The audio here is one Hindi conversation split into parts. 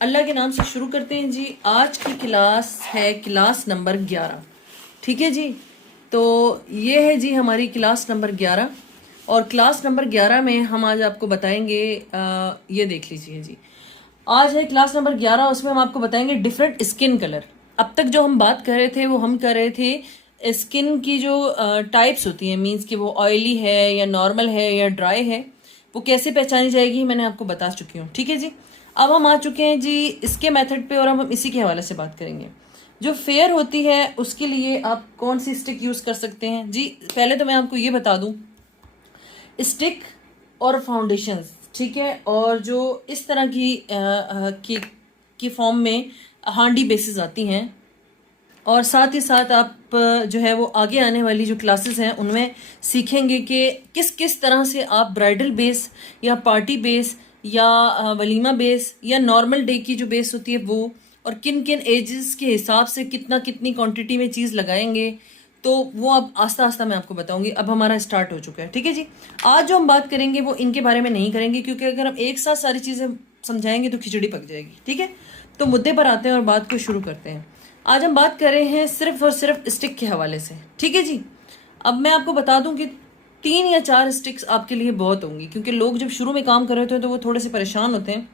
अल्लाह के नाम से शुरू करते हैं जी। आज की क्लास है क्लास नंबर 11। ठीक है जी, तो ये है जी हमारी क्लास नंबर 11। और क्लास नंबर 11 में हम आज आपको बताएंगे, ये देख लीजिए जी, आज है क्लास नंबर 11। उसमें हम आपको बताएंगे डिफरेंट स्किन कलर। अब तक जो हम बात कर रहे थे वो हम कर रहे थे स्किन की जो टाइप्स होती हैं, मीन्स कि वो ऑयली है या नॉर्मल है या ड्राई है, वो कैसे पहचानी जाएगी मैंने आपको बता चुकी हूँ। ठीक है जी, अब हम आ चुके हैं जी इसके मेथड पे और अब हम इसी के हवाले से बात करेंगे। जो फेयर होती है उसके लिए आप कौन सी स्टिक यूज़ कर सकते हैं जी। पहले तो मैं आपको ये बता दूं, स्टिक और फाउंडेशंस, ठीक है, और जो इस तरह की फॉर्म में हांडी बेसिस आती हैं, और साथ ही साथ आप जो है वो आगे आने वाली जो क्लासेस हैं उनमें सीखेंगे कि किस किस तरह से आप ब्राइडल बेस या पार्टी बेस या वलीमा बेस या नॉर्मल डे की जो बेस होती है वो, और किन किन एजेस के हिसाब से कितना कितनी क्वांटिटी में चीज़ लगाएंगे, तो वो अब आस्ता आस्ता मैं आपको बताऊंगी। अब हमारा स्टार्ट हो चुका है। ठीक है जी, आज जो हम बात करेंगे वो इनके बारे में नहीं करेंगे, क्योंकि अगर हम एक साथ सारी चीज़ें समझाएंगे तो खिचड़ी पक जाएगी। ठीक है, तो मुद्दे पर आते हैं और बात को शुरू करते हैं। आज हम बात कर रहे हैं सिर्फ और सिर्फ स्टिक के हवाले से। ठीक है जी, अब मैं आपको बता दूं कि 3 या 4 स्टिक्स आपके लिए बहुत होंगी, क्योंकि लोग जब शुरू में काम कर रहे होते हैं तो वो थोड़े से परेशान होते हैं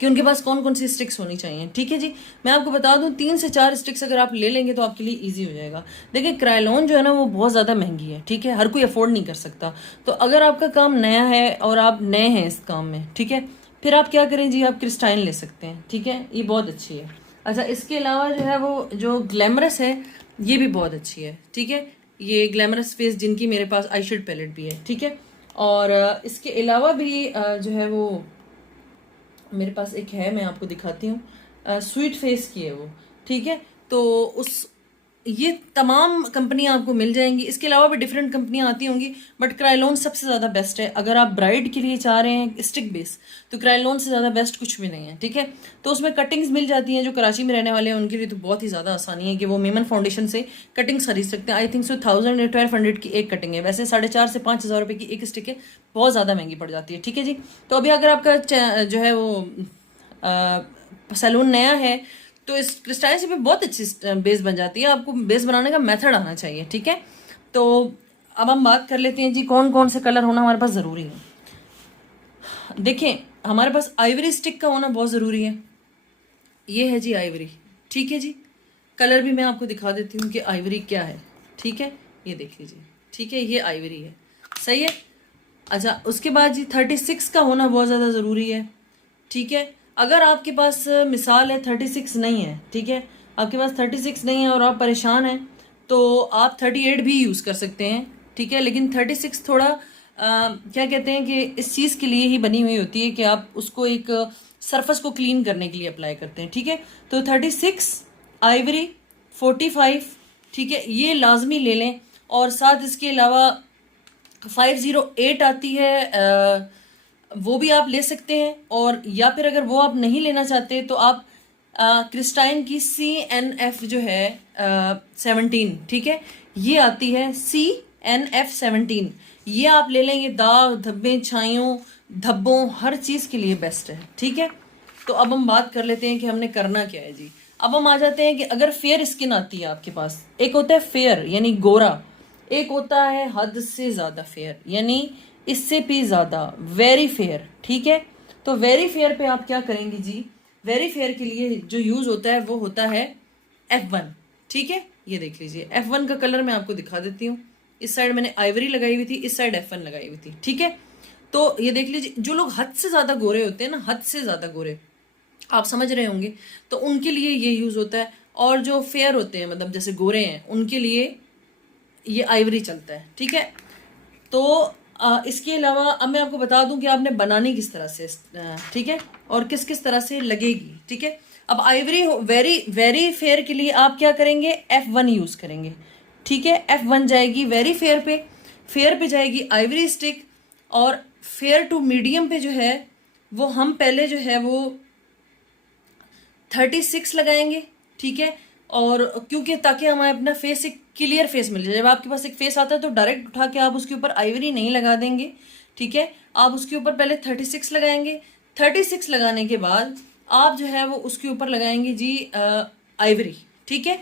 कि उनके पास कौन कौन सी स्टिक्स होनी चाहिए। ठीक है जी, मैं आपको बता दूं 3 से 4 स्टिक्स अगर आप ले लेंगे तो आपके लिए इजी हो जाएगा। देखिए क्रायोलॉन जो है ना वो बहुत ज़्यादा महंगी है। ठीक है, हर कोई अफोर्ड नहीं कर सकता। तो अगर आपका काम नया है और आप नए हैं इस काम में, ठीक है, फिर आप क्या करें जी, आप क्रिस्टाइन ले सकते हैं। ठीक है, ये बहुत अच्छी है। अच्छा, इसके अलावा जो है वो जो ग्लैमरस है ये भी बहुत अच्छी है। ठीक है, ये ग्लैमरस फेस जिनकी मेरे पास आई शेड पैलेट भी है। ठीक है, और इसके अलावा भी जो है वो मेरे पास एक है, मैं आपको दिखाती हूँ, स्वीट फेस की है वो। ठीक है, तो उस ये तमाम कंपनियां आपको मिल जाएंगी। इसके अलावा भी डिफरेंट कंपनियां आती होंगी, बट क्रायोलॉन सबसे ज़्यादा बेस्ट है। अगर आप ब्राइड के लिए चाह रहे हैं स्टिक बेस, तो क्रायोलॉन से ज़्यादा बेस्ट कुछ भी नहीं है। ठीक है, तो उसमें कटिंग्स मिल जाती हैं। जो कराची में रहने वाले हैं उनके लिए तो बहुत ही ज़्यादा आसानी है कि वो मेमन फाउंडेशन से कटिंग्स खरीद सकते हैं। आई थिंक सो 1000 या 1200 की एक कटिंग है। वैसे 4,500 से 5,000 रुपये की एक स्टिक है, बहुत ज़्यादा महंगी पड़ जाती है। ठीक है जी, तो अभी अगर आपका जो है वो सैलून नया है तो इस क्रिस्टाइन से भी बहुत अच्छी बेस बन जाती है। आपको बेस बनाने का मेथड आना चाहिए। ठीक है, तो अब हम बात कर लेते हैं जी कौन कौन से कलर होना हमारे पास ज़रूरी है। देखें, हमारे पास आइवरी स्टिक का होना बहुत ज़रूरी है। ये है जी आइवरी। ठीक है जी, कलर भी मैं आपको दिखा देती हूँ कि आइवरी क्या है। ठीक है, ये देख लीजिए। ठीक है, ये आइवरी है, सही है। अच्छा, उसके बाद जी 36 का होना बहुत ज़्यादा ज़रूरी है। ठीक है, अगर आपके पास मिसाल है 36 नहीं है, ठीक है, आपके पास 36 नहीं है और आप परेशान हैं, तो आप 38 भी यूज़ कर सकते हैं। ठीक है, लेकिन 36 थोड़ा क्या कहते हैं कि इस चीज़ के लिए ही बनी हुई होती है कि आप उसको एक सरफेस को क्लीन करने के लिए अप्लाई करते हैं। ठीक है, तो 36 आइवरी 45, ठीक है, ये लाजमी ले लें। और साथ इसके अलावा 508 आती है, वो भी आप ले सकते हैं। और या फिर अगर वो आप नहीं लेना चाहते तो आप क्रिस्टाइन की CNF जो है 17, ठीक है, ये आती है CNF 17, ये आप ले लेंगे। दाग धब्बे छाइयों धब्बों हर चीज़ के लिए बेस्ट है। ठीक है, तो अब हम बात कर लेते हैं कि हमने करना क्या है जी। अब हम आ जाते हैं कि अगर फेयर स्किन आती है आपके पास, एक होता है फेयर यानी गोरा, एक होता है हद से ज़्यादा फेयर यानी इससे भी ज़्यादा वेरी फेयर। ठीक है, तो वेरी फेयर पे आप क्या करेंगे जी, वेरी फेयर के लिए जो यूज़ होता है वो होता है F1। ठीक है, ये देख लीजिए, F1 का कलर मैं आपको दिखा देती हूँ। इस साइड मैंने आइवरी लगाई हुई थी, इस साइड F1 लगाई हुई थी। ठीक है, तो ये देख लीजिए, जो लोग हद से ज़्यादा गोरे होते हैं ना, हद से ज़्यादा गोरे, आप समझ रहे होंगे, तो उनके लिए ये यूज़ होता है। और जो फेयर होते हैं, मतलब जैसे गोरे हैं, उनके लिए ये आइवरी चलता है। ठीक है, तो इसके अलावा अब मैं आपको बता दूं कि आपने बनानी किस तरह से, ठीक है, और किस किस तरह से लगेगी। ठीक है, अब आइवरी वेरी वेरी फेयर के लिए आप क्या करेंगे, F1 यूज़ करेंगे। ठीक है, F1 जाएगी वेरी फेयर पे जाएगी आइवरी स्टिक, और फेयर टू मीडियम पे जो है वो हम पहले जो है वो 36 लगाएंगे। ठीक है, और क्योंकि ताकि हमें अपना फेस एक क्लियर फेस मिल जाए। जब आपके पास एक फेस आता है तो डायरेक्ट उठा के आप उसके ऊपर आइवरी नहीं लगा देंगे। ठीक है, आप उसके ऊपर पहले 36 लगाएंगे। 36 लगाने के बाद आप जो है वो उसके ऊपर लगाएंगे जी आइवरी, ठीक है।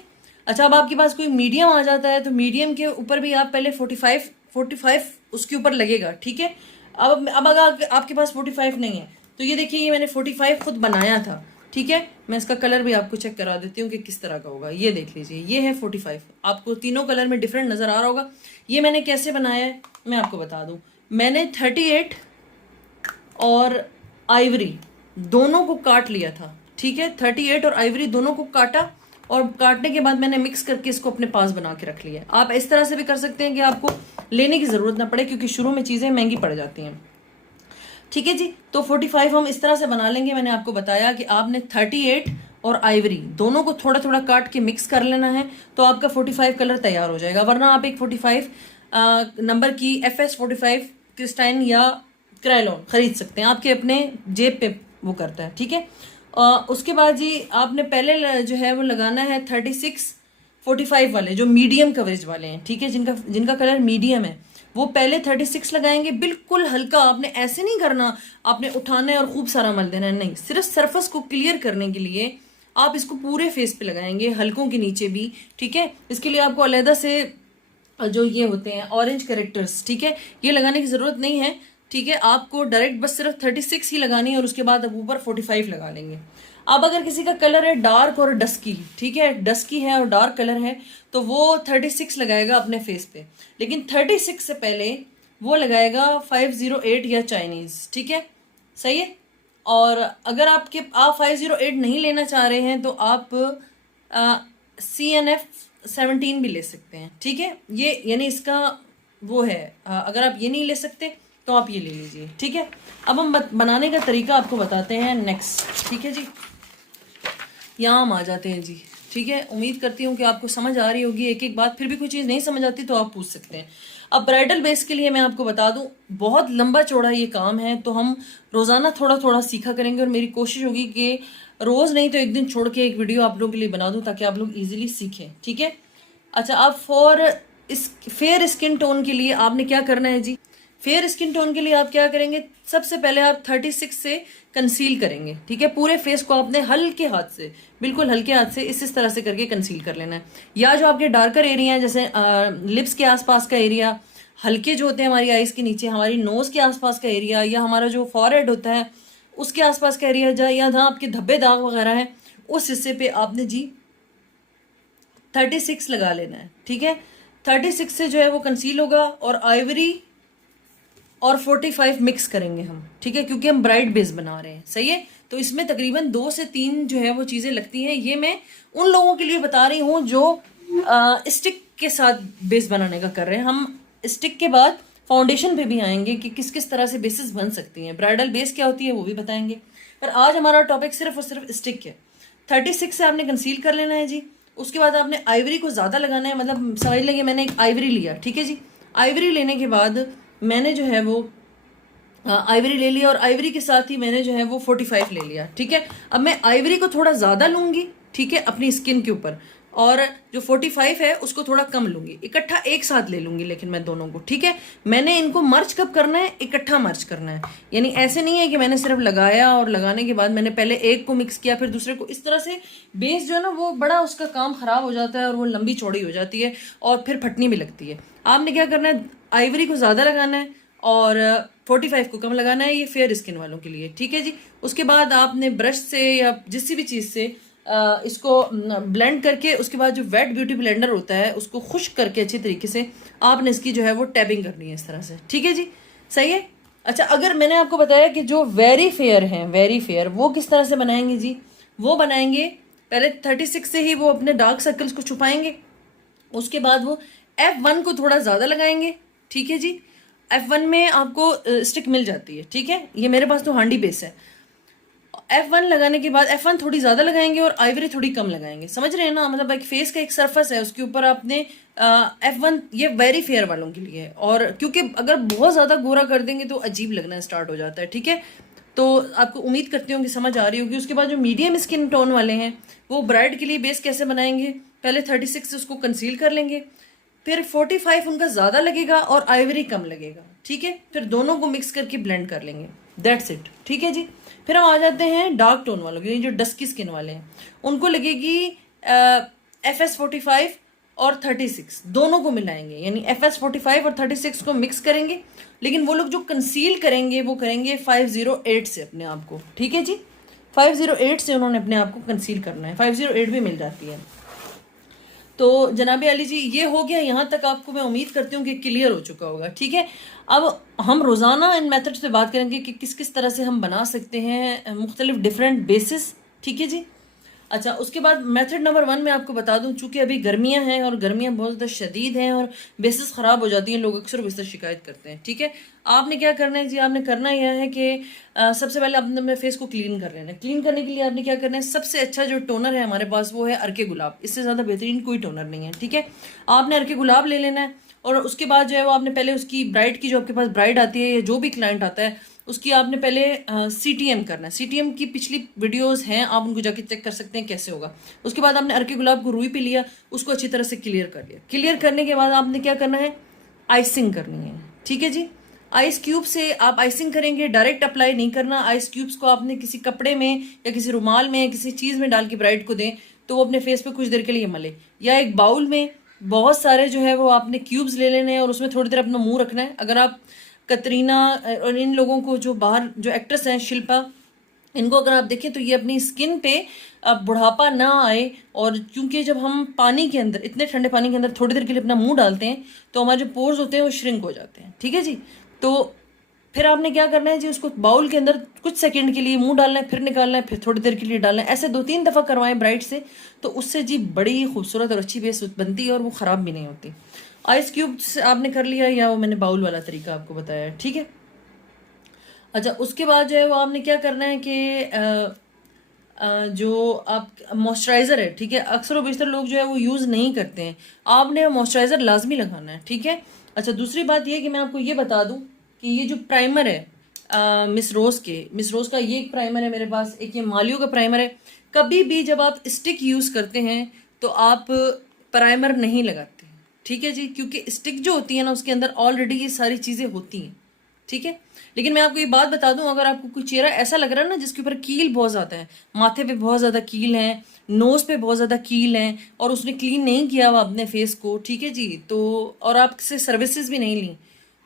अच्छा, अब आपके पास कोई मीडियम आ जाता है तो मीडियम के ऊपर भी आप पहले 45 उसके ऊपर लगेगा, ठीक है। अब अगर आपके पास 45 नहीं है तो ये देखिए, ये मैंने 45 खुद बनाया था, ठीक है। मैं इसका कलर भी आपको चेक करा देती हूँ कि किस तरह का होगा। ये देख लीजिए, ये है 45। आपको तीनों कलर में डिफरेंट नज़र आ रहा होगा। ये मैंने कैसे बनाया है मैं आपको बता दूँ। मैंने 38 और आइवरी दोनों को काट लिया था, ठीक है। 38 और आइवरी दोनों को काटा और काटने के बाद मैंने मिक्स करके इसको अपने पास बना के रख लिया है। आप इस तरह से भी कर सकते हैं कि आपको लेने की ज़रूरत ना पड़े, क्योंकि शुरू में चीज़ें महंगी पड़ जाती हैं, ठीक है जी। तो 45 हम इस तरह से बना लेंगे। मैंने आपको बताया कि आपने 38 और आइवरी दोनों को थोड़ा थोड़ा काट के मिक्स कर लेना है, तो आपका 45 कलर तैयार हो जाएगा। वरना आप एक 45 नंबर की FS45 क्रिस्टाइन या क्रायलॉन खरीद सकते हैं, आपके अपने जेब पे वो करता है, ठीक है। उसके बाद जी आपने पहले जो है वो लगाना है 36 45 वाले, जो मीडियम कवरेज वाले हैं, ठीक है, जिनका कलर मीडियम है, वो पहले 36 लगाएंगे। बिल्कुल हल्का, आपने ऐसे नहीं करना आपने उठाना है और खूब सारा मल देना है, नहीं। सिर्फ सरफेस को क्लियर करने के लिए आप इसको पूरे फेस पे लगाएंगे, हल्कों के नीचे भी, ठीक है। इसके लिए आपको अलहदा से जो ये होते हैं ऑरेंज कैरेक्टर्स, ठीक है, ये लगाने की ज़रूरत नहीं है, ठीक है। आपको डायरेक्ट बस सिर्फ 36 ही लगानी है और उसके बाद अब ऊपर 45 लगा लेंगे। अब अगर किसी का कलर है डार्क और डस्की, ठीक है, डस्की है और डार्क कलर है, तो वो 36 लगाएगा अपने फेस पे, लेकिन 36 से पहले वो लगाएगा 508 या चाइनीज़, ठीक है, सही है। और अगर आप 508 नहीं लेना चाह रहे हैं तो आप CNF 17 भी ले सकते हैं, ठीक है। ये यानी इसका वो है, अगर आप ये नहीं ले सकते तो आप ये ले लीजिए, ठीक है। अब हम बनाने का तरीका आपको बताते हैं नेक्स्ट, ठीक है जी। यहाँ हम आ जाते हैं जी, ठीक है। उम्मीद करती हूँ कि आपको समझ आ रही होगी एक एक बात। फिर भी कोई चीज़ नहीं समझ आती तो आप पूछ सकते हैं। अब ब्राइडल बेस के लिए मैं आपको बता दूं, बहुत लंबा चौड़ा ये काम है, तो हम रोज़ाना थोड़ा थोड़ा सीखा करेंगे और मेरी कोशिश होगी कि रोज़ नहीं तो एक दिन छोड़ के एक वीडियो आप लोगों के लिए बना दूं ताकि आप लोग ईजिली सीखें, ठीक है। अच्छा, अब फॉर इस फेयर स्किन टोन के लिए आपने क्या करना है जी। फेयर स्किन टोन के लिए आप क्या करेंगे, सबसे पहले आप 36 से कंसील करेंगे, ठीक है। पूरे फेस को आपने हल्के हाथ से, बिल्कुल हल्के हाथ से इस तरह से करके कंसील कर लेना है। या जो आपके डार्कर एरिया है, जैसे लिप्स के आसपास का एरिया, हल्के जो होते हैं हमारी आइज़ के नीचे, हमारी नोज़ के आसपास का एरिया, या हमारा जो फॉरहेड होता है उसके आसपास का एरिया, या जहाँ आपके धब्बे दाग वगैरह हैं, उस हिस्से पे आपने जी 36 लगा लेना है, ठीक है। 36 से जो है वो कंसील होगा और आइवरी और 45 मिक्स करेंगे हम, ठीक है, क्योंकि हम ब्राइट बेस बना रहे हैं, सही है। तो इसमें तकरीबन 2 से 3 जो है वो चीज़ें लगती हैं। ये मैं उन लोगों के लिए बता रही हूँ जो स्टिक के साथ बेस बनाने का कर रहे हैं। हम स्टिक के बाद फाउंडेशन पे भी आएंगे कि किस किस तरह से बेसिस बन सकती हैं, ब्राइडल बेस क्या होती है वो भी बताएंगे। पर आज हमारा टॉपिक सिर्फ और सिर्फ स्टिक है। 36 से आपने कंसील कर लेना है जी। उसके बाद आपने आइवरी को ज़्यादा लगाना है, मतलब समझ लेंगे मैंने एक आइवरी लिया, ठीक है जी। आइवरी लेने के बाद मैंने जो है वो आइवरी ले लिया और आइवरी के साथ ही मैंने जो है वो 45 ले लिया, ठीक है। अब मैं आइवरी को थोड़ा ज़्यादा लूँगी, ठीक है, अपनी स्किन के ऊपर, और जो 45 है उसको थोड़ा कम लूँगी, इकट्ठा एक साथ ले लूँगी, लेकिन मैं दोनों को, ठीक है। मैंने इनको मर्ज कब करना है, इकट्ठा मर्ज करना है, यानी ऐसे नहीं है कि मैंने सिर्फ लगाया और लगाने के बाद मैंने पहले एक को मिक्स किया फिर दूसरे को। इस तरह से बेस जो है ना वो बड़ा उसका काम ख़राब हो जाता है और वो लंबी चौड़ी हो जाती है और फिर फटनी भी लगती है। आपने क्या करना है, आइवरी को ज़्यादा लगाना है और 45 को कम लगाना है, ये फेयर स्किन वालों के लिए, ठीक है जी। उसके बाद आपने ब्रश से या जिस भी चीज़ से इसको ब्लेंड करके, उसके बाद जो वेट ब्यूटी ब्लेंडर होता है उसको खुश्क करके अच्छी तरीके से आपने इसकी जो है वो टैपिंग करनी है इस तरह से, ठीक है जी, सही है। अच्छा, अगर मैंने आपको बताया कि जो वेरी फेयर हैं, वेरी फेयर, वो किस तरह से बनाएंगे जी। वो बनाएंगे पहले 36 से ही वो अपने डार्क सर्कल्स को छुपाएंगे, उसके बाद वो F1 को थोड़ा ज़्यादा लगाएंगे, ठीक है जी। F1 में आपको स्टिक मिल जाती है, ठीक है। ये मेरे पास तो हांडी बेस है। F1 लगाने के बाद F1 थोड़ी ज़्यादा लगाएंगे और आइवरी थोड़ी कम लगाएंगे, समझ रहे हैं ना। मतलब एक फेस का एक सरफेस है, उसके ऊपर आपने F1, ये वेरी फेयर वालों के लिए है। और क्योंकि अगर बहुत ज़्यादा गोरा कर देंगे तो अजीब लगना स्टार्ट हो जाता है, ठीक है। तो आपको उम्मीद करती हूँ कि समझ आ रही होगी। उसके बाद जो मीडियम स्किन टोन वाले हैं वो ब्राइड के लिए बेस कैसे बनाएंगे, पहले 36 से उसको कंसील कर लेंगे, फिर 45 उनका ज़्यादा लगेगा और आइवरी कम लगेगा, ठीक है। फिर दोनों को मिक्स करके ब्लेंड कर लेंगे। That's it. ठीक है जी। फिर हम आ जाते हैं डार्क टोन वालों के, जो डस्की स्किन वाले हैं, उनको लगेगी FS45 और 36 दोनों को मिलाएंगे, यानी FS45 और 36 को मिक्स करेंगे। लेकिन वो लोग जो कंसील करेंगे वो करेंगे 508 से अपने आप को। ठीक है जी, 508 से उन्होंने अपने आप को कंसील करना है, 508 भी मिल जाती है। तो जनाब अली जी ये हो गया, यहाँ तक आपको मैं उम्मीद करती हूँ कि क्लियर हो चुका होगा। ठीक है, अब हम रोज़ाना इन मेथड्स पे बात करेंगे कि किस किस तरह से हम बना सकते हैं मुख्तलिफ डिफरेंट बेसिस। ठीक है जी। अच्छा, उसके बाद मेथड नंबर 1 में आपको बता दूं, चूंकि अभी गर्मियां हैं और गर्मियां बहुत ज़्यादा शदीद हैं और बेसिस ख़राब हो जाती हैं, लोग अक्सर बेसिस शिकायत करते हैं। ठीक है, आपने क्या करना है जी, आपने करना यह है कि सबसे पहले आपने अपने फेस को क्लीन कर लेना है। क्लीन करने के लिए आपने क्या करना है, सबसे अच्छा जो टोनर है हमारे पास वो है अर्के गुलाब, इससे ज़्यादा बेहतरीन कोई टोनर नहीं है। ठीक है, आपने अर्के गुलाब ले लेना है और उसके बाद जो है वो आपने पहले उसकी ब्राइड की, जो आपके पास ब्राइड आती है या जो भी क्लाइंट आता है, उसकी आपने पहले CTM करना है। CTM की पिछली वीडियोस हैं, आप उनको जाके चेक कर सकते हैं कैसे होगा। उसके बाद आपने अर्के गुलाब को रुई पे लिया, उसको अच्छी तरह से क्लियर कर लिया। क्लियर करने के बाद आपने क्या करना है, आइसिंग करनी है। ठीक है जी, आइस क्यूब से आप आइसिंग करेंगे, डायरेक्ट अप्लाई नहीं करना। आइस क्यूब्स को आपने किसी कपड़े में या किसी रुमाल में या किसी चीज़ में डाल के ब्राइड को दें तो वो अपने फेस पे कुछ देर के लिए मले, या एक बाउल में बहुत सारे जो है वो आपने क्यूब्स ले लेने हैं और उसमें थोड़ी देर अपना मुंह रखना है। अगर आप कतरीना और इन लोगों को जो बाहर जो एक्ट्रेस हैं, शिल्पा, इनको अगर आप देखें तो ये अपनी स्किन पे बुढ़ापा ना आए, और क्योंकि जब हम पानी के अंदर, इतने ठंडे पानी के अंदर थोड़ी देर के लिए अपना मुंह डालते हैं तो हमारे जो पोर्स होते हैं वो श्रिंक हो जाते हैं। ठीक है जी, तो फिर आपने क्या करना है जी, उसको बाउल के अंदर कुछ सेकंड के लिए मुंह डालना है, फिर निकालना है, फिर थोड़ी देर के लिए डालना है। ऐसे 2-3 दफ़ा करवाएं ब्राइड से, तो उससे जी बड़ी खूबसूरत और अच्छी बेस बनती है और वो ख़राब भी नहीं होती। आइस क्यूब्स आपने कर लिया, या वो मैंने बाउल वाला तरीका आपको बताया। ठीक है, अच्छा, उसके बाद जो है वो आपने क्या करना है कि जो आप मॉइस्चराइज़र है, ठीक है, अक्सर व बेशतर लोग जो है वो यूज़ नहीं करते हैं, आपने मॉइस्चराइज़र लाजमी लगाना है। ठीक है, अच्छा, दूसरी बात ये कि मैं आपको ये बता दूं कि ये जो प्राइमर है मिस रोज़ का ये एक प्राइमर है मेरे पास, एक ये मालियो का प्राइमर है। कभी भी जब आप स्टिक यूज़ करते हैं तो आप प्राइमर नहीं लगाते। ठीक है जी, क्योंकि स्टिक जो होती है ना उसके अंदर ऑलरेडी ये सारी चीज़ें होती हैं। ठीक है, लेकिन मैं आपको ये बात बता दूं, अगर आपको कोई चेहरा ऐसा लग रहा है ना जिसके ऊपर कील बहुत ज़्यादा है, माथे पे बहुत ज़्यादा कील है, नोज़ पे बहुत ज़्यादा कील है, और उसने क्लीन नहीं किया हुआ अपने फेस को, ठीक है जी, तो और आपसे सर्विसेज भी नहीं ली,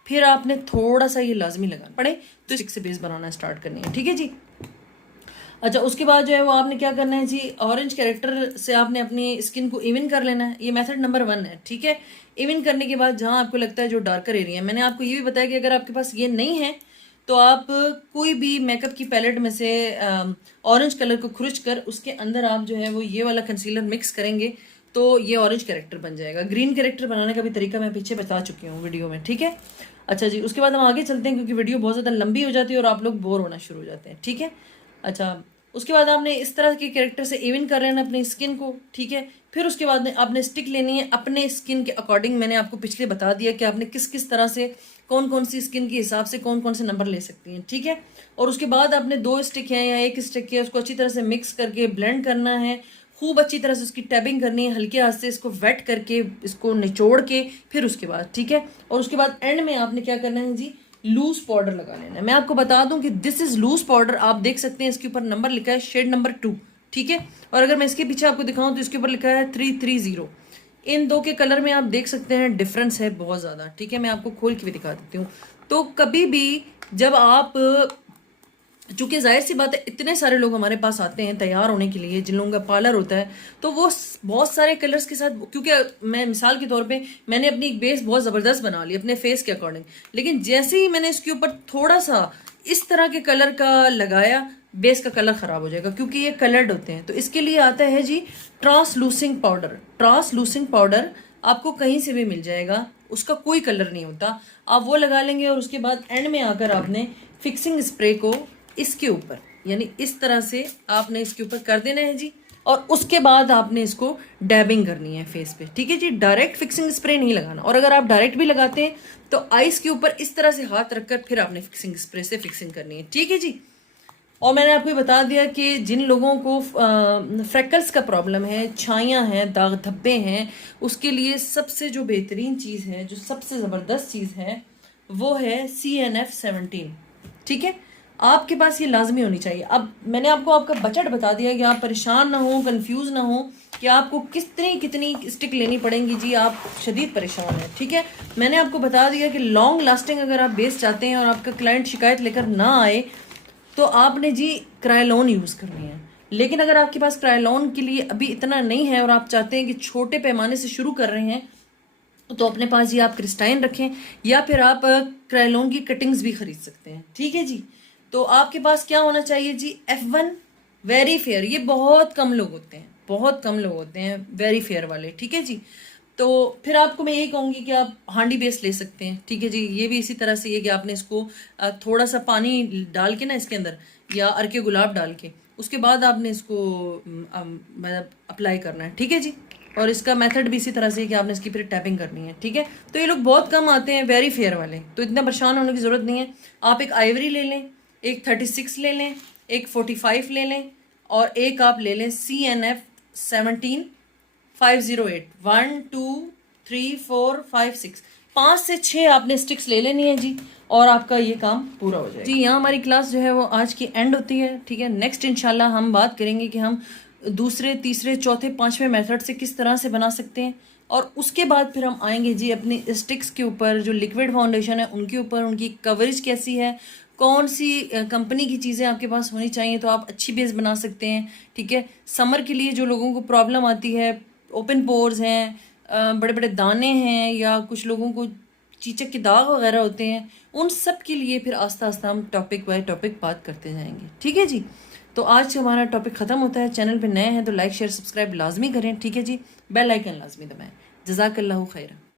फिर आपने थोड़ा सा ये लाजमी लगाना पड़े तो स्टिक से बेस बनाना स्टार्ट करनी है। ठीक है जी। अच्छा, उसके बाद जो है वो आपने क्या करना है जी, ऑरेंज कैरेक्टर से आपने अपनी स्किन को इवन कर लेना है। ये मेथड नंबर 1 है। ठीक है, इवन करने के बाद जहाँ आपको लगता है जो डार्कर एरिया है, मैंने आपको ये भी बताया कि अगर आपके पास ये नहीं है तो आप कोई भी मेकअप की पैलेट में से ऑरेंज कलर को खुरच कर उसके अंदर आप जो है वो ये वाला कंसीलर मिक्स करेंगे तो ये ऑरेंज कैरेक्टर बन जाएगा। ग्रीन कैरेक्टर बनाने का भी तरीका मैं पीछे बता चुकी हूँ वीडियो में। ठीक है, अच्छा जी, उसके बाद हम आगे चलते हैं क्योंकि वीडियो बहुत ज़्यादा लंबी हो जाती है और आप लोग बोर होना शुरू हो जाते हैं। ठीक है, अच्छा, उसके बाद आपने इस तरह के कैरेक्टर से इवन कर लेना अपनी स्किन को। ठीक है, फिर उसके बाद आपने स्टिक लेनी है अपने स्किन के अकॉर्डिंग। मैंने आपको पिछले बता दिया कि आपने किस किस तरह से कौन कौन सी स्किन के हिसाब से कौन कौन से नंबर ले सकती हैं। ठीक है, और उसके बाद आपने 2 स्टिक हैं या 1 स्टिक है, उसको अच्छी तरह से मिक्स करके ब्लेंड करना है, खूब अच्छी तरह से उसकी टैबिंग करनी है, हल्के हाथ से इसको वेट करके इसको निचोड़ के, फिर उसके बाद, ठीक है, और उसके बाद एंड में आपने क्या करना है जी, लूज पाउडर लगा लेना है। मैं आपको बता दूं कि दिस इज लूज पाउडर, आप देख सकते हैं इसके ऊपर नंबर लिखा है शेड नंबर 2। ठीक है, और अगर मैं इसके पीछे आपको दिखाऊं तो इसके ऊपर लिखा है 330। इन दो के कलर में आप देख सकते हैं डिफरेंस है बहुत ज़्यादा। ठीक है, मैं आपको खोल के भी दिखा देती हूँ। तो कभी भी जब आप, चूँकि जाहिर सी बात है इतने सारे लोग हमारे पास आते हैं तैयार होने के लिए, जिन लोगों का पार्लर होता है, तो वो बहुत सारे कलर्स के साथ, क्योंकि मैं मिसाल के तौर पे मैंने अपनी एक बेस बहुत ज़बरदस्त बना ली अपने फेस के अकॉर्डिंग, लेकिन जैसे ही मैंने इसके ऊपर थोड़ा सा इस तरह के कलर का लगाया, बेस का कलर ख़राब हो जाएगा क्योंकि ये कलर्ड होते हैं। तो इसके लिए आता है जी ट्रांसलूसिंग पाउडर। ट्रांसलूसिंग पाउडर आपको कहीं से भी मिल जाएगा, उसका कोई कलर नहीं होता, आप वो लगा लेंगे और उसके बाद एंड में आकर आपने फिक्सिंग स्प्रे को इसके ऊपर, यानी इस तरह से आपने इसके ऊपर कर देना है जी, और उसके बाद आपने इसको डैबिंग करनी है फेस पे। ठीक है जी, डायरेक्ट फिक्सिंग स्प्रे नहीं लगाना, और अगर आप डायरेक्ट भी लगाते हैं तो आइस के ऊपर इस तरह से हाथ रखकर फिर आपने फिक्सिंग स्प्रे से फिक्सिंग करनी है। ठीक है जी, और मैंने आपको बता दिया कि जिन लोगों को फ्रैकल्स का प्रॉब्लम है, छाइयाँ हैं, दाग धब्बे हैं, उसके लिए सबसे जो बेहतरीन चीज़ है, जो सबसे ज़बरदस्त चीज़ है, वो है CNF 17। ठीक है, आपके पास ये लाजमी होनी चाहिए। अब मैंने आपको आपका बजट बता दिया कि आप परेशान ना हो, कंफ्यूज ना हो कि आपको कितनी स्टिक लेनी पड़ेंगी जी, आप शदीद परेशान हैं, ठीक है। मैंने आपको बता दिया कि लॉन्ग लास्टिंग अगर आप बेस चाहते हैं और आपका क्लाइंट शिकायत लेकर ना आए तो आपने जी क्रायोलॉन यूज़ करनी है। लेकिन अगर आपके पास क्रायोलॉन के लिए अभी इतना नहीं है और आप चाहते हैं कि छोटे पैमाने से शुरू कर रहे हैं तो अपने पास ये आप क्रिस्टाइन रखें, या फिर आप क्रायोलॉन की कटिंग्स भी खरीद सकते हैं, ठीक है जी। तो आपके पास क्या होना चाहिए जी, F1 वेरी फेयर। ये बहुत कम लोग होते हैं, बहुत कम लोग होते हैं वेरी फेयर वाले, ठीक है जी। तो फिर आपको मैं ये कहूँगी कि आप हांडी बेस ले सकते हैं, ठीक है जी। ये भी इसी तरह से ये कि आपने इसको थोड़ा सा पानी डाल के ना इसके अंदर, या अर्के गुलाब डाल के, उसके बाद आपने इसको मतलब अप्लाई करना है, ठीक है जी। और इसका मेथड भी इसी तरह से कि आपने इसकी फिर टैपिंग करनी है, ठीक है। तो ये लोग बहुत कम आते हैं वेरी फेयर वाले, तो इतना परेशान होने की ज़रूरत नहीं है। आप एक आइवरी ले लें, एक 36 ले लें, एक 45 ले लें, और एक आप ले लें CNF 17508। 1 2 3 4 5 6, 5 से 6 आपने स्टिक्स ले लेनी है जी, और आपका ये काम पूरा हो जाएगा जी। यहाँ हमारी क्लास जो है वो आज की एंड होती है, ठीक है। नेक्स्ट इंशाल्लाह हम बात करेंगे कि हम दूसरे, तीसरे, चौथे, पांचवें मेथड से किस तरह से बना सकते हैं, और उसके बाद फिर हम आएंगे जी अपनी स्टिक्स के ऊपर, जो लिक्विड फाउंडेशन है उनके ऊपर, उनकी कवरेज कैसी है, कौन सी कंपनी की चीज़ें आपके पास होनी चाहिए तो आप अच्छी बेस बना सकते हैं, ठीक है। समर के लिए जो लोगों को प्रॉब्लम आती है, ओपन पोर्स हैं, बड़े बड़े दाने हैं, या कुछ लोगों को चीचक के दाग वगैरह होते हैं, उन सब के लिए फिर आस्ता आस्ता हम टॉपिक बाय टॉपिक बात करते जाएंगे, ठीक है जी। तो आज हमारा टॉपिक ख़त्म होता है। चैनल पे नए हैं तो लाइक शेयर सब्सक्राइब लाजमी करें, ठीक है जी। बेल आइकन लाजमी दबाएं। जज़ाकल्लाहु खैर।